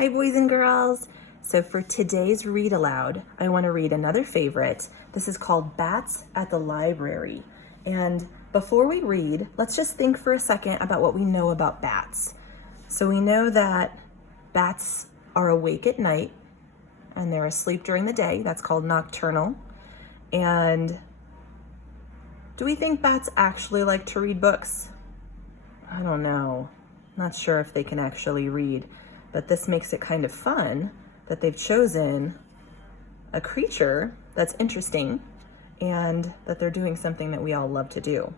Hi, boys and girls. So for today's read aloud, I want to read another favorite. This is called Bats at the Library. And before we read, let's just think for a second about what we know about bats. So we know that bats are awake at night and they're asleep during the day. That's called nocturnal. And do we think bats actually like to read books? I don't know. Not sure if they can actually read, but this makes it kind of fun that they've chosen a creature that's interesting and that they're doing something that we all love to do.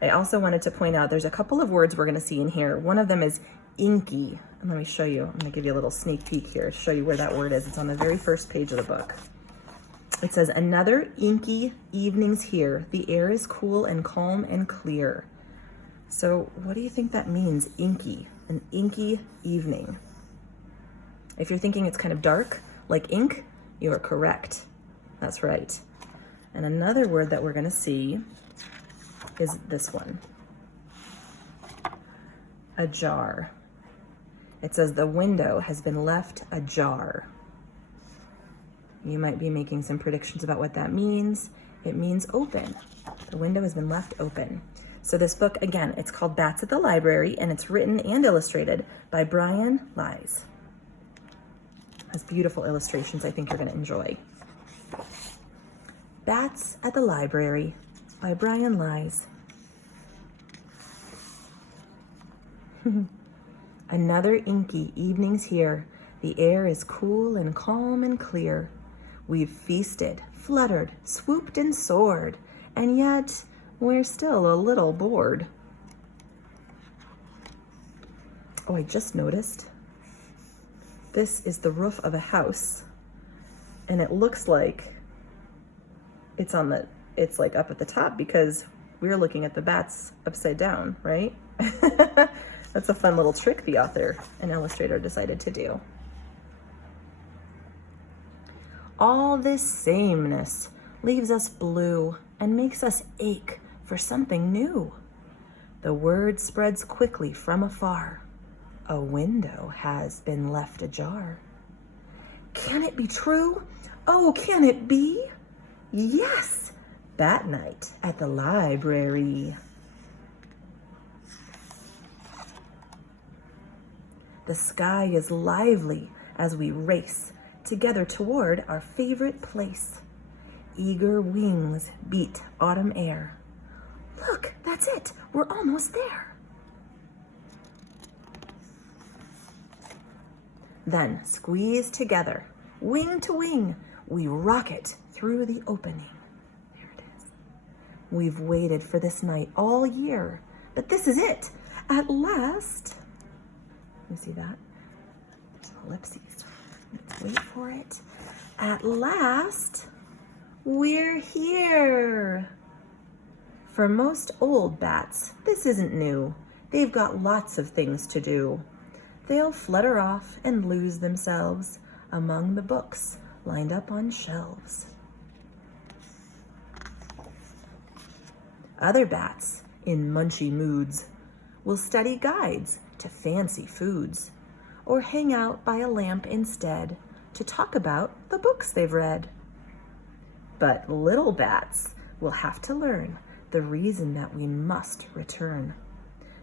I also wanted to point out there's a couple of words we're going to see in here. One of them is inky. And let me show you. I'm going to give you a little sneak peek here to show you where that word is. It's on the very first page of the book. It says, "Another inky evening's here. The air is cool and calm and clear." So what do you think that means, inky? An inky evening. If you're thinking it's kind of dark, like ink, you are correct. That's right. And another word that we're going to see is this one. Ajar. It says the window has been left ajar. You might be making some predictions about what that means. It means open. The window has been left open. So this book, again, it's called Bats at the Library, and it's written and illustrated by Brian Lies. It has beautiful illustrations I think you're going to enjoy. Bats at the Library by Brian Lies. Another inky evening's here. The air is cool and calm and clear. We've feasted, fluttered, swooped and soared, and yet we're still a little bored. Oh, I just noticed. This is the roof of a house, and it looks like it's like up at the top because we're looking at the bats upside down, right? That's a fun little trick the author and illustrator decided to do. All this sameness leaves us blue and makes us ache for something new. The word spreads quickly from afar. A window has been left ajar. Can it be true? Oh, can it be? Yes, Bat Night at the Library. The sky is lively as we race together toward our favorite place. Eager wings beat autumn air. Look, that's it. We're almost there. Then, squeezed together, wing to wing, we rocket through the opening. There it is. We've waited for this night all year, but this is it. At last. You see that? There's ellipses. Let's wait for it. At last, we're here. For most old bats, this isn't new. They've got lots of things to do. They'll flutter off and lose themselves among the books lined up on shelves. Other bats, in munchy moods, will study guides to fancy foods or hang out by a lamp instead to talk about the books they've read. But little bats will have to learn the reason that we must return.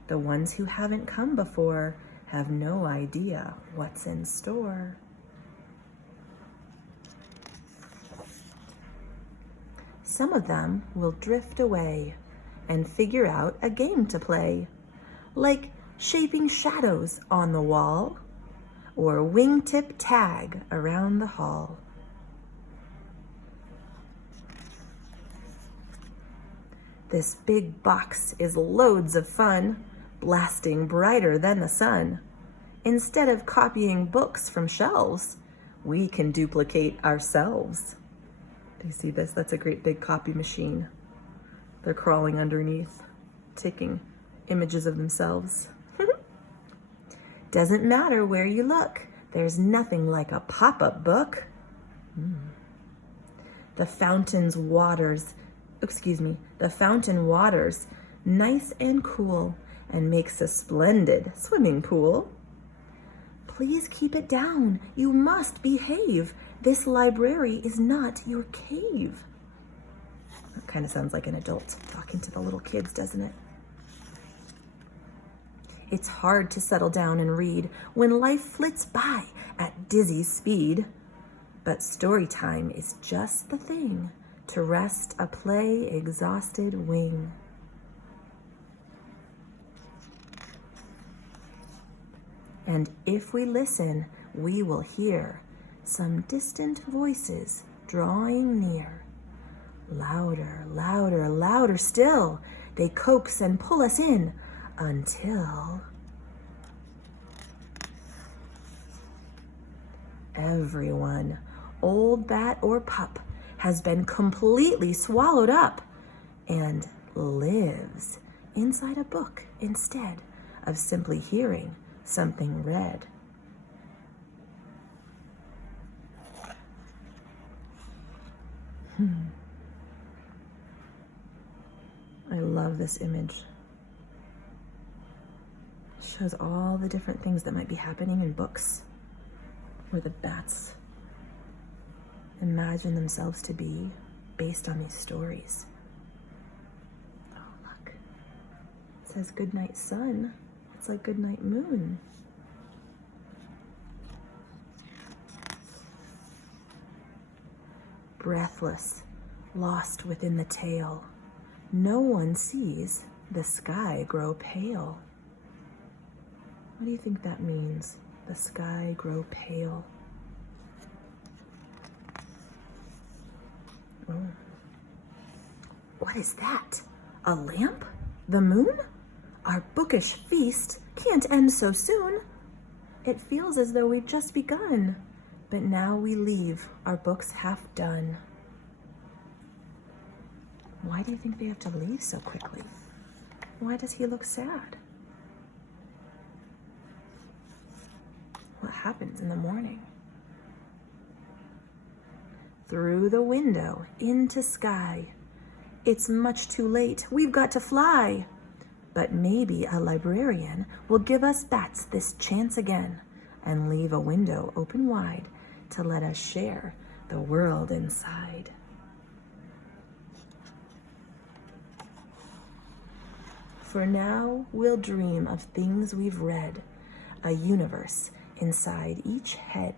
The ones who haven't come before have no idea what's in store. Some of them will drift away and figure out a game to play, like shaping shadows on the wall or wingtip tag around the hall. This big box is loads of fun, blasting brighter than the sun. Instead of copying books from shelves, we can duplicate ourselves. Do you see this? That's a great big copy machine. They're crawling underneath, taking images of themselves. Doesn't matter where you look, there's nothing like a pop-up book. The fountain waters nice and cool and makes a splendid swimming pool. Please keep it down. You must behave. This library is not your cave. That kind of sounds like an adult talking to the little kids, doesn't it? It's hard to settle down and read when life flits by at dizzy speed. But story time is just the thing to rest a play-exhausted wing. And if we listen, we will hear some distant voices drawing near. Louder, louder, louder still, they coax and pull us in until everyone, old bat or pup, has been completely swallowed up and lives inside a book instead of simply hearing something read. I love this image. It shows all the different things that might be happening in books where the bats imagine themselves to be based on these stories. Oh, look. It says goodnight sun. It's like goodnight moon. Breathless, lost within the tale, no one sees the sky grow pale. What do you think that means? The sky grow pale. Oh. What is that? A lamp? The moon? Our bookish feast can't end so soon. It feels as though we've just begun, but now we leave our books half done. Why do you think they have to leave so quickly? Why does he look sad? What happens in the morning? Through the window, into sky. It's much too late, we've got to fly. But maybe a librarian will give us bats this chance again and leave a window open wide to let us share the world inside. For now, we'll dream of things we've read, a universe inside each head.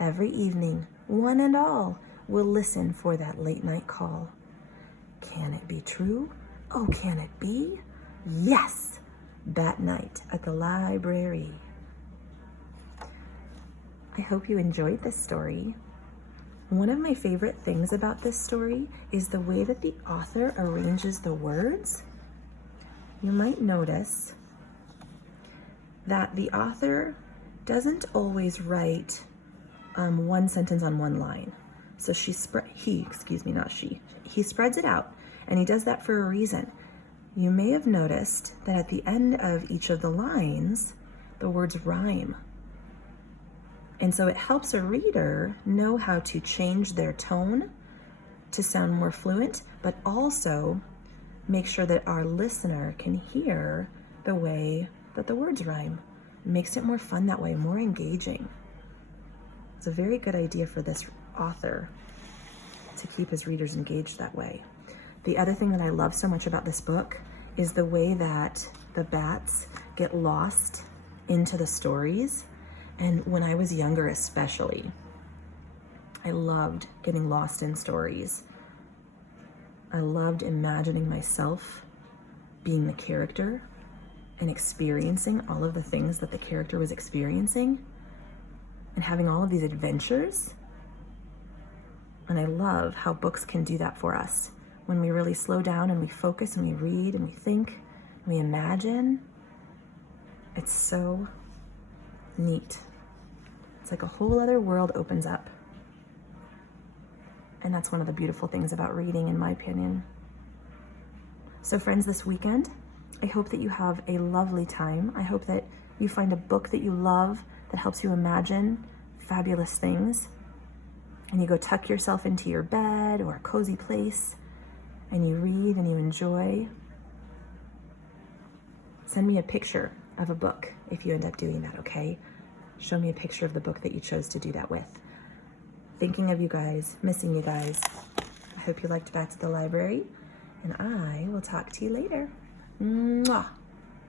Every evening, one and all, we'll listen for that late night call. Can it be true? Oh, can it be? Yes! Bat night at the library. I hope you enjoyed this story. One of my favorite things about this story is the way that the author arranges the words. You might notice that the author doesn't always write one sentence on one line. So he spreads it out, and he does that for a reason. You may have noticed that at the end of each of the lines, the words rhyme. And so it helps a reader know how to change their tone to sound more fluent, but also make sure that our listener can hear the way that the words rhyme. It makes it more fun that way, more engaging. It's a very good idea for this author to keep his readers engaged that way. The other thing that I love so much about this book is the way that the bats get lost into the stories. And when I was younger especially, I loved getting lost in stories. I loved imagining myself being the character and experiencing all of the things that the character was experiencing and having all of these adventures. And I love how books can do that for us. When we really slow down and we focus and we read and we think and we imagine, it's so neat. It's like a whole other world opens up. And that's one of the beautiful things about reading, in my opinion. So friends, this weekend, I hope that you have a lovely time. I hope that you find a book that you love that helps you imagine fabulous things. And you go tuck yourself into your bed or a cozy place and you read and you enjoy. Send me a picture of a book if you end up doing that, okay? show me a picture of the book that you chose to do that with. Thinking of you guys, missing you guys. I hope you liked Back to the Library, and I will talk to you later. Mwah.